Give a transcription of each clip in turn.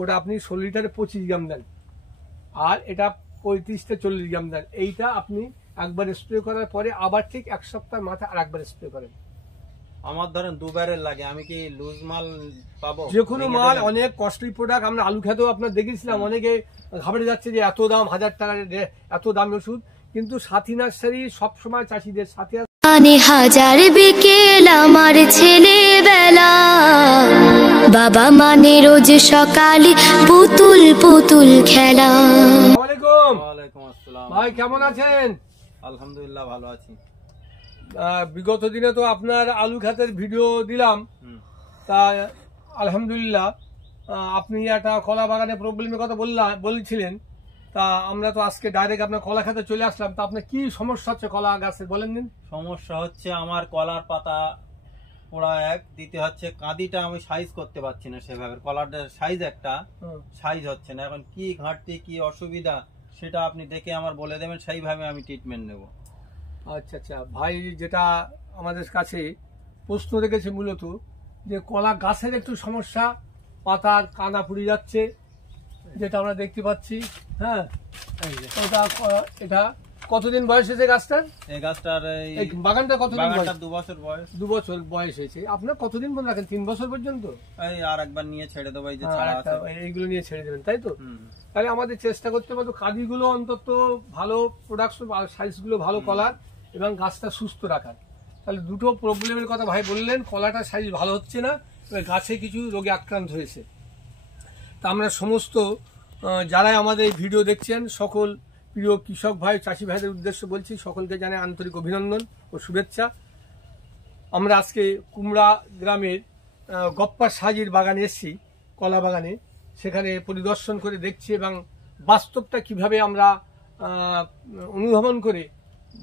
ওটা আপনি 16 লিটারে 25 গ্রাম দেন, আর এটা 35 থেকে 40 গ্রাম দেন। এইটা আপনি একবার স্প্রে করার পরে আবার ঠিক এক সপ্তাহ মাথায় আর একবার স্প্রে করেন। আমার ধরেন দুবারের লাগে, আমি কি লুজ মাল পাবো? যে কোনো মাল, অনেক কস্টলি প্রোডাক্ট, আমরা আলু খেতেও আপনার দেখেছিলাম, অনেকে ঘাবড়ে যাচ্ছে যে এত দাম, 1000 টাকা এত দামি ওষুধ, কিন্তু সাথী নার্সারি সবসময় চাষিদের সাথে হাজার বিকেল আমার ছেলেবেলা, বাবা মানে রোজ সকালে পুতুল পুতুল খেলা। ওয়ালাইকুম আসসালাম ভাই, কেমন আছেন? আলহামদুলিল্লাহ ভালো আছি। বিগত দিনে তো আপনার আলু খাতের ভিডিও দিলাম, তা আলহামদুলিল্লাহ আপনি একটা কলা বাগানে প্রবলেমের কথা বলছিলেন, তা আমরা তো আজকে ডাইরেক্ট আপনার কলা খাতে চলে আসলাম। তা আপনার কি সমস্যা হচ্ছে কলা গাছের বলেন দিন। সমস্যা হচ্ছে আমার কলার পাতা পোড়া, এক দ্বিতীয় হচ্ছে কাঁদিটা আমি সাইজ করতে পারছি না সেভাবে, কলারটার সাইজ একটা সাইজ হচ্ছে না। এখন কি ঘাটতি কি অসুবিধা সেটা আপনি দেখে আমার বলে দেবেন, সেইভাবে আমি ট্রিটমেন্ট নেব। আচ্ছা আচ্ছা ভাই, যেটা আমাদের কাছে প্রশ্ন রেখেছে মূলত যে কলা গাছের একটু সমস্যা, পাতার কানা পুড়ে যাচ্ছে, যেটা আমরা দেখতে পাচ্ছি। হ্যাঁ, এটা কতদিন বয়স হয়েছে গাছটার? এই গাছটার এই বাগানটা কতদিন বয়স? 2 বছর বয়স। 2 বছর বয়স হয়েছে। আপনার কতদিন মনে রাখেন? 3 বছর পর্যন্ত। এই আর একবার নিয়ে ছেড়ে দেবো, এই যে ছাড়া আছে এইগুলো নিয়ে ছেড়ে দেবেন, তাই তো? তাহলে আমাদের চেষ্টা করতে পারবো কাঁদিগুলো অন্তত ভালো প্রোডাকশন, সাইজগুলো ভালো কলার এবং গাছটা সুস্থ রাখার। তাহলে দুটো প্রবলেমের কথা ভাই বললেন, কলাটার সাইজ ভালো হচ্ছে না, গাছে কিছু রোগে আক্রান্ত হয়েছে। তা আমরা সমস্ত যারাই আমাদের এই ভিডিও দেখছেন সকল প্রিয় কৃষক ভাই, চাষি ভাইদের উদ্দেশ্যে বলছি, সকলকে জানাই আন্তরিক অভিনন্দন ও শুভেচ্ছা। আমরা আজকে কুমড়া গ্রামের গপ্পার সাজির বাগানে এসেছি, কলা বাগানে। সেখানে পরিদর্শন করে দেখছি এবং বাস্তবটা কিভাবে আমরা অনুধাবন করে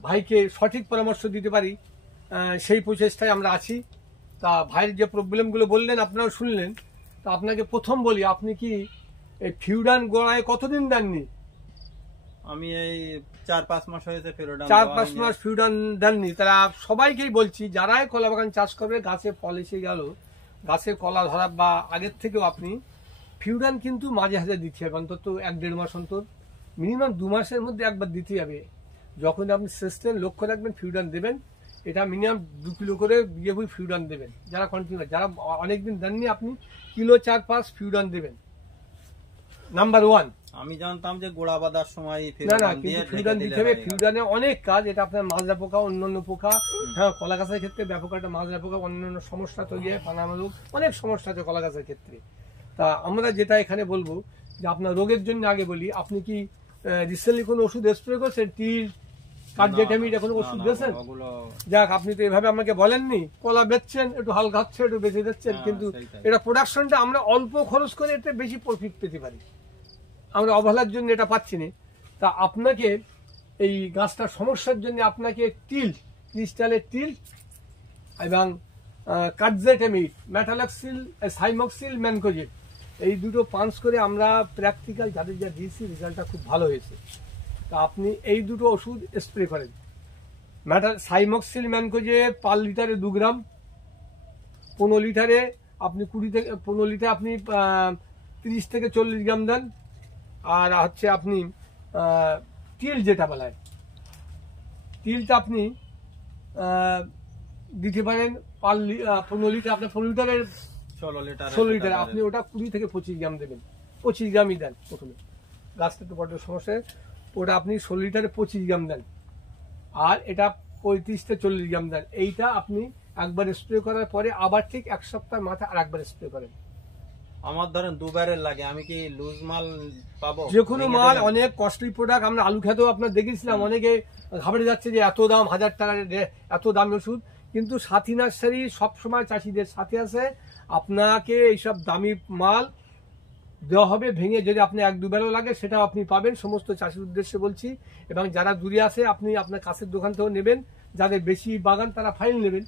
ভাইকে সঠিক পরামর্শ দিতে পারি, সেই প্রচেষ্টায় আমরা আছি। তা ভাইয়ের যে প্রবলেমগুলো বললেন আপনারাও শুনলেন। তা আপনাকে প্রথম বলি, আপনি কি এই ফিউডান গোড়ায় কতদিন দেননি? আমি এই 4-5 মাস হয়েছে ফিউডান। 4-5 মাস ফিউডান দেননি? তারা সবাইকেই বলছি যারাই কলা বাগান চাষ করবে, গাছে ফল এসে গেল, গাছে কলা ধরা বা আগের থেকেও আপনি ফিউডান কিন্তু মাঝে মাঝে দিতে হবে, অন্তত 1-1.5 মাস অন্তর, মিনিমাম 2 মাসের মধ্যে একবার দিতে হবে। যখন আপনি সিস্টেম লক্ষ্য রাখবেন ফিউডান দেবেন, এটা মিনিমাম 2 কিলো করে বিঘে বই ফিউডান দেবেন। যারা কন্টিনিউ, যারা অনেকদিন দেননি আপনি কিলো 4-5 ফিউডান দেবেন, নাম্বার 1। আমি জানতাম যে গোড়া বাঁধার সময় ফিউডান দিতে হবে। ফিউডানে অনেক কাজ, এটা আপনার মাজরা পোকা, অন্যান্য পোকা, হ্যাঁ কলা গাছের ক্ষেত্রে ব্যাপক একটা মাজরা পোকা, অন্যান্য সমস্যা তৈরি হয়, পানামা রোগ, অনেক সমস্যা আছে কলা গাছের ক্ষেত্রে। তা আমরা যেটা এখানে বলবো যে আপনার রোগের জন্য আগে বলি, আপনি কি রিসেন্টলি কোনো ওষুধ স্প্রে করছেন? টিল, কার্জেটামিড, এখন ওষুধ দিয়েছেন? যাক, আপনি তো এভাবে আমাকে বলেননি, কলা বেচছেন, একটু হালকা হচ্ছে, একটু বেঁচে যাচ্ছেন, কিন্তু এটা প্রোডাকশনটা আমরা অল্প খরচ করে এটা বেশি প্রফিট পেতে পারি, আমরা অবহেলার জন্য এটা পাচ্ছি না। তা আপনাকে এই গাছটার সমস্যার জন্য আপনাকে টিল, ক্রিস্টালের টিল এবং কার্জেটামিড, মেটালক্সিল, সাইমক্সিল, ম্যানকোজেব, এই দুটো পাঞ্চ করে আমরা প্র্যাকটিক্যাল যাদের যা দিয়েছি, রেজাল্টটা খুব ভালো হয়েছে। তা আপনি এই দুটো ওষুধ স্প্রে করেন। সাইমক্সিল, ম্যানকোজেব পার লিটারে 2 গ্রাম, 15 লিটারে আপনি 15 লিটার আপনি 30 থেকে 40 গ্রাম দেন। আর হচ্ছে আপনি তিল, যেটা বলা হয় তিলটা আপনি দিতে পারেন 15 লিটার, আপনার 15 লিটারের 16 লিটার আপনি ওটা 20 থেকে 25 গ্রাম দেবেন। 25 গ্রামই দেন প্রথমে, গাছটা তো বড় সমস্যা, ওটা আপনি 16 লিটারে 25 গ্রাম দেন, আর এটা 35 থেকে 40 গ্রাম দেন। এইটা আপনি একবার স্প্রে করার পরে আবার ঠিক এক সপ্তাহ মাথায় আর একবার স্প্রে করেন। আমার ধরেন দুবারের লাগে, আমি কি লুজ মাল পাবো? যে কোনো মাল, অনেক কস্টলি প্রোডাক্ট, আমরা আলু খেতেও আপনার দেখেছিলাম, অনেকে ঘাবড়ে যাচ্ছে যে এত দাম, 1000 টাকা এত দামি ওষুধ, কিন্তু সাথী নার্সারি সবসময় চাষিদের সাথে আছে। আপনাকে এইসব দামি মাল দেওয়া হবে ভেঙে, যদি আপনি 1-2 বেলা লাগে সেটাও আপনি পাবেন, সমস্ত চাষির উদ্দেশ্যে বলছি। এবং যারা দূরে আছে আপনি আপনার কাছের দোকান থেকেও নেবেন, যাদের বেশি বাগান তারা ফাইল নেবেন।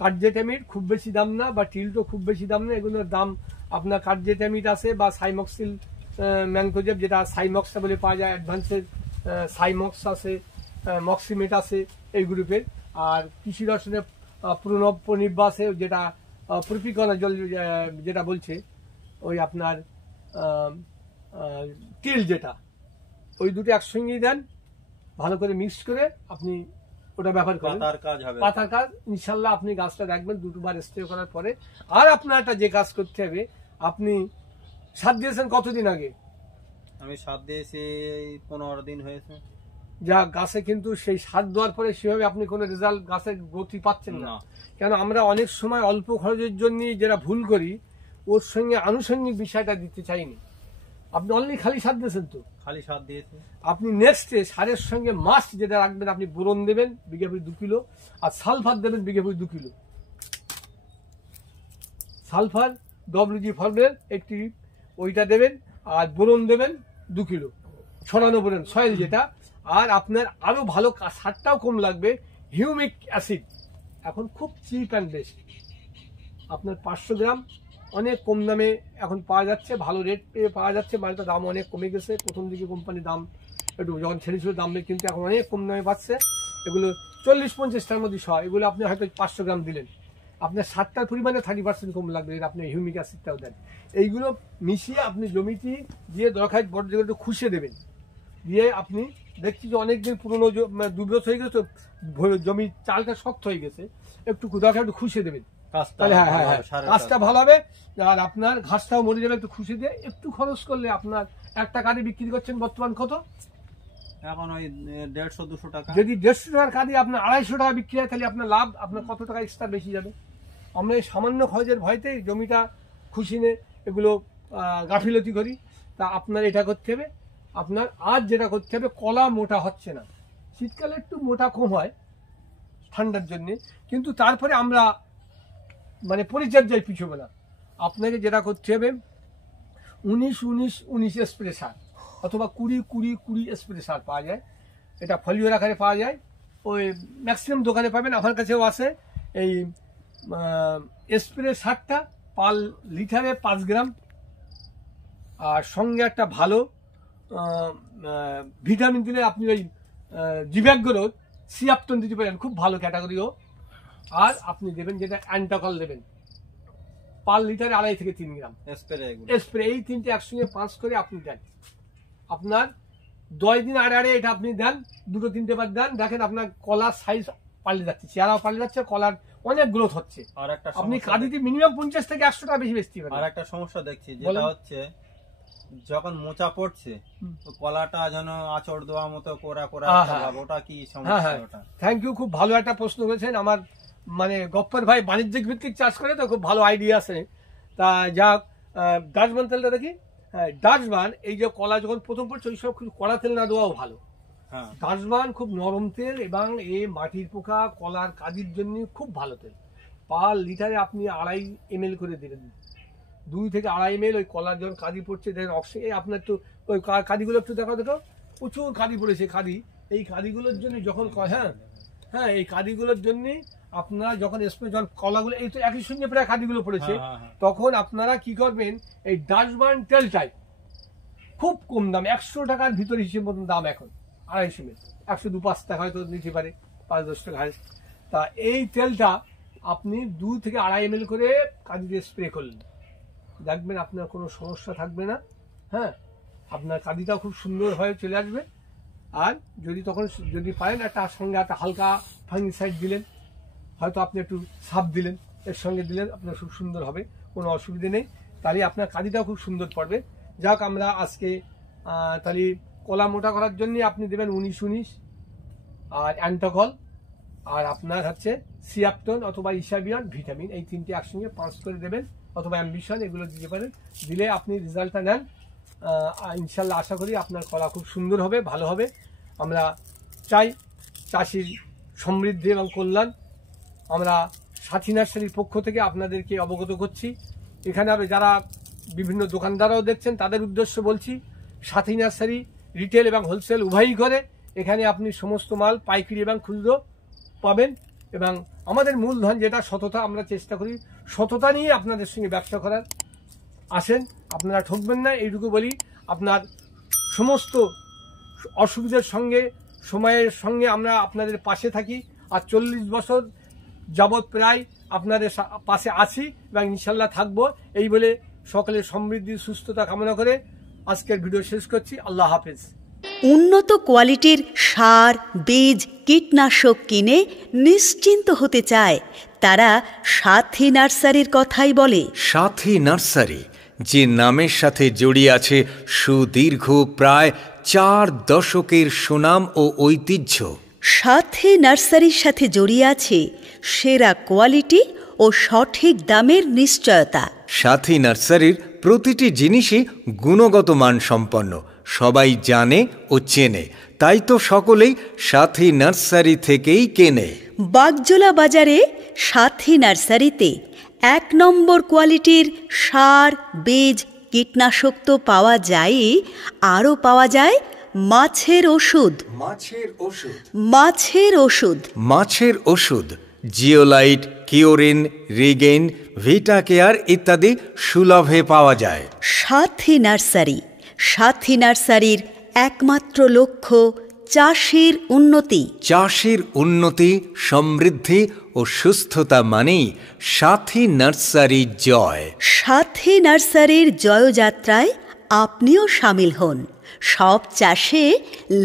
কার্জেটামিড খুব বেশি দাম না, বা টিলটো খুব বেশি দাম না, এগুলোর দাম আপনার কার্জেটামিড আছে বা সাইমক্সিল, ম্যানকোজেব, যেটা সাইমক্সটা বলে পাওয়া যায়, অ্যাডভান্সের সাইমক্স আছে, মক্সিমেট আছে এই গ্রুপের। আর কৃষি রসায়নে প্রণব আছে, যেটা প্রপিকনা জল যেটা বলছে, ওই আপনার তিল যেটা, ওই দুটো একসঙ্গেই দেন, ভালো করে মিক্স করে আপনি ওটা ব্যবহার করেন, পাতার কাজ হবে, পাতার কাজ। ইনশাল্লাহ আপনি গাছটা দেখবেন দুটোবার স্প্রে করার পরে। আর আপনার একটা যে কাজ করতে হবে, আপনি সার দিয়েছেন কতদিন আগে? আমি সার দিয়েছি 15 দিন হয়েছে। যা গাছে কিন্তু সেই সার দেওয়ার পরে সেভাবে আপনি কোনো রেজাল্ট গাছের গতি পাচ্ছেন না। কেন আমরা অনেক সময় অল্প খরচের জন্য যেটা ভুল করি, ওর সঙ্গে আনুষঙ্গিক বিষয়টা দিতে চাইনি। আপনি অনলি খালি সার দিয়েছেন তো, খালি সার দিয়েছি। আপনি নেক্সটে সারের সঙ্গে মাস্ট যেটা রাখবেন, আপনি বোরন দেবেন বিঘা প্রতি 2 কিলো, আর সালফার দেবেন বিঘা প্রতি 2 কিলো। সালফার WG ফর্মের একটি ওইটা দেবেন, আর বোরন দেবেন 2 কিলো, ছড়ানো বোরন সয়েল যেটা। আর আপনার আরো ভালো সারটাও কম লাগবে, হিউমিক অ্যাসিড এখন খুব চিপ অ্যান্ড বেস্ট। আপনার 500 গ্রাম অনেক কম দামে এখন পাওয়া যাচ্ছে, ভালো রেট পেয়ে পাওয়া যাচ্ছে। মালটার দাম অনেক কমে গেছে, প্রথম দিকে কোম্পানির দাম একটু যখন ছেড়েছিল দাম, কিন্তু এখন অনেক কম দামে পাচ্ছে। এগুলো 40-50টার মধ্যে এগুলো আপনি হয়তো 500 গ্রাম দিলেন, আপনার সারটার পরিমাণে 30% কম লাগবে, আপনি হিউমিক অ্যাসিডটাও দেন। এইগুলো মিশিয়ে আপনি জমিটি দিয়ে দরকার বড় জায়গায় একটু খুশে দেবেন, দিয়ে আপনি দেখছি যে অনেকদিন পুরোনো দুর্বল হয়ে গেছে তো, জমি চালটা শক্ত হয়ে গেছে, একটু দরকার একটু খুশে দেবেন, তাহলে কাজটা ভালো হবে। আর আপনার ঘাসটাও মরে যাবে, একটু খুশি দিয়ে একটু খরচ করলে আপনার একটা কাঁদি বিক্রি করছেন বর্তমান কত? এখন ওই 150-200 টাকা। যদি 150 টাকার কাঁদি আপনার 250 টাকা বিক্রি হয়, তাহলে আপনার লাভ, আপনার কত টাকা এক্সট্রা বেশি যাবে। আমরা এই সামান্য খরচের ভয়তেই জমিটা খুশি নিয়ে এগুলো গাফিলতি করি। তা আপনার এটা করতে হবে, আপনার আজ যেটা করতে হবে, কলা মোটা হচ্ছে না, শীতকালে একটু মোটা কম হয় ঠান্ডার জন্য, কিন্তু তারপরে আমরা মানে পরিচর্যায় পিছবে না। আপনাকে যেটা করতে হবে 19-19-19 স্প্রে সার, অথবা 20-20-20 স্প্রে সার পাওয়া যায়, এটা ফলিওর আকারে পাওয়া যায়, ওই ম্যাক্সিমাম দোকানে পাবেন, আমার কাছেও আছে। এই স্প্রে সারটা পার লিটারে 5 গ্রাম, আর সঙ্গে একটা ভালো ভিটামিন দিলে আপনি ওই জিব্যাগুলোর সিয়াপটন দিতে পারেন, খুব ভালো ক্যাটাগরিও। আর আপনি দেবেন যেটা অ্যান্টাকল দেবেন পার লিটারে 2.5 থেকে 3 গ্রাম স্প্রে, এই তিনটে একসঙ্গে 5 করে আপনি দেন। আপনার 10 দিন আড়ে এটা আপনি দেন, 2-3টে বার দেন, দেখেন আপনার কলার সাইজ পাল্টে যাচ্ছে, চেহারাও পাল্টে যাচ্ছে, কলার অনেক গ্রোথ হচ্ছে। আর একটা আপনি কাঁদিতে মিনিমাম 50 থেকে 100 টাকা বেশি বেচতে পারেন। আর একটা সমস্যা দেখছি, যেটা হচ্ছে যখন মোচা পড়ছে কলাটা যেন আঁচড় দেওয়ার মতো কোরা, ওটা কি সমস্যা? ওটা থ্যাংক ইউ, খুব ভালো একটা প্রশ্ন করেছেন। আমার মানে গপ্পর ভাই বাণিজ্যিক ভিত্তিক চাষ করে তো, খুব ভালো আইডিয়া আছে। তা যাক, ডাচবান তেলটা দেখি। হ্যাঁ, ডাচবান এই যে কলা যখন প্রথম পড়ছে, ওই সব কড়া তেল না দেওয়াও ভালো। ডাচবান খুব নরম তেল, এবং এই মাটির পোকা কলার কাজের জন্য খুব ভালো তেল। পার লিটারে আপনি 2.5 ml করে দেবেন, 2 থেকে 2.5 ml। ওই কলার যখন কাঁদি পড়ছে, দেখেন অক্সিজেন আপনার একটু ওই কাঁদিগুলো একটু দেখো, প্রচুর কাঁদি পড়েছে। কাঁদি, এই কাঁদিগুলোর জন্য যখন হ্যাঁ এই কাঁদিগুলোর জন্য আপনারা যখন স্প্রে, যখন কলাগুলো এই তো একই সঙ্গে প্রায় কাঁদিগুলো পড়েছে, তখন আপনারা কি করবেন, এই ডাচবান তেলটাই খুব কম দাম, 100 টাকার ভিতরে হিসেব মতন দাম এখন, 250 ml, 102-5 টাকা হয়তো নিতে পারে, 5-10 টাকা। তা এই তেলটা আপনি 2 থেকে 2.5 ml করে কাঁদিতে স্প্রে করলেন, দেখবেন আপনার কোনো সমস্যা থাকবে না। হ্যাঁ, আপনার কাঁদিটাও খুব সুন্দর হয়ে চলে আসবে। আর যদি পারেন একটা সঙ্গে একটা হালকা ফাঙ্গিসাইড দিলেন, হয়তো আপনি একটু সাপ দিলেন, এর সঙ্গে দিলেন, আপনার খুব সুন্দর হবে, কোনো অসুবিধে নেই। তাহলে আপনার কাঁদিটাও খুব সুন্দর পড়বে। যাক, আমরা আজকে তাহলে কলা মোটা করার জন্য আপনি দেবেন 19-19 আর অ্যান্টাকল, আর আপনার হচ্ছে সিয়াপটন অথবা ইসাবিয়ান ভিটামিন, এই তিনটে একসঙ্গে 5 করে দেবেন, অথবা অ্যাম্বিশন, এগুলো দিতে পারেন। দিলে আপনি রেজাল্টটা নেন, ইনশাল্লাহ আশা করি আপনার কলা খুব সুন্দর হবে, ভালো হবে। আমরা চাই চাষির সমৃদ্ধি এবং কল্যাণ। আমরা সাথী নার্সারির পক্ষ থেকে আপনাদেরকে অবগত করছি। এখানে যারা বিভিন্ন দোকানদাররাও দেখছেন, তাদের উদ্দেশ্য বলছি, সাথী নার্সারি রিটেল এবং হোলসেল উভয়ই করে। এখানে আপনি সমস্ত মাল পাইকারি এবং খুচরো পাবেন, এবং আমাদের মূলধন যেটা সততা, আমরা চেষ্টা করি সততা নিয়ে আপনাদের সঙ্গে ব্যবসা করার। আসেন, আপনারা ঠকবেন না, এইটুকু বলি। আপনার সমস্ত অসুবিধার সঙ্গে, সময়ের সঙ্গে আমরা আপনাদের পাশে থাকি, আর 40 বছর যাবৎ প্রায় আপনাদের পাশে আছি, এবং ইনশাল্লাহ থাকবো। এই বলে সকলের সমৃদ্ধি সুস্থতা কামনা করে আজকের ভিডিও শেষ করছি। আল্লাহ হাফেজ। উন্নত কোয়ালিটির সার, বীজ, কীটনাশক কিনে নিশ্চিন্ত হতে চায় তারা সাথী নার্সারির কথাই বলে। সাথী নার্সারি, যে নামের সাথে জড়িয়ে আছে সুদীর্ঘ প্রায় 4 দশকের সুনাম ও ঐতিহ্য। সাথী নার্সারির সাথে জড়িয়ে আছে সেরা কোয়ালিটি ও সঠিক দামের নিশ্চয়তা। সাথী নার্সারির প্রতিটি জিনিসই গুণগত মান সম্পন্ন, সবাই জানে ও চেনে, তাই তো সকলেই সাথী নার্সারি থেকেই কেনে। বাগজোলা বাজারে সাথী নার্সারিতে 1 নম্বর কোয়ালিটির সার, বীজ, কীটনাশক তো পাওয়া যায়ই, আরও পাওয়া যায় মাছের ওষুধ। মাছের ওষুধ জিওলাইট, কিওরিন, রিগেইন, ভিটা কেয়ার ইত্যাদি সুলভে পাওয়া যায়। সাথী নার্সারির একমাত্র লক্ষ্য চাষির উন্নতি। চাষের উন্নতি, সমৃদ্ধি ও সুস্থতা মানেই সাথী নার্সারি জয়। সাথী নার্সারির জয়যাত্রায় আপনিও সামিল হন। সব চাষে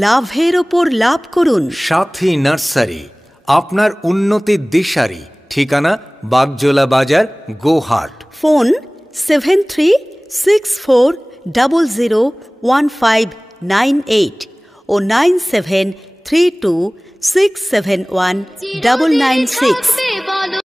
লাভের ওপর লাভ করুন। সাথী নার্সারি আপনার উন্নতির দিশারি। ঠিকানা বাগজোলা বাজার, গোহাট। ফোন 7364001598 ও 9732671996।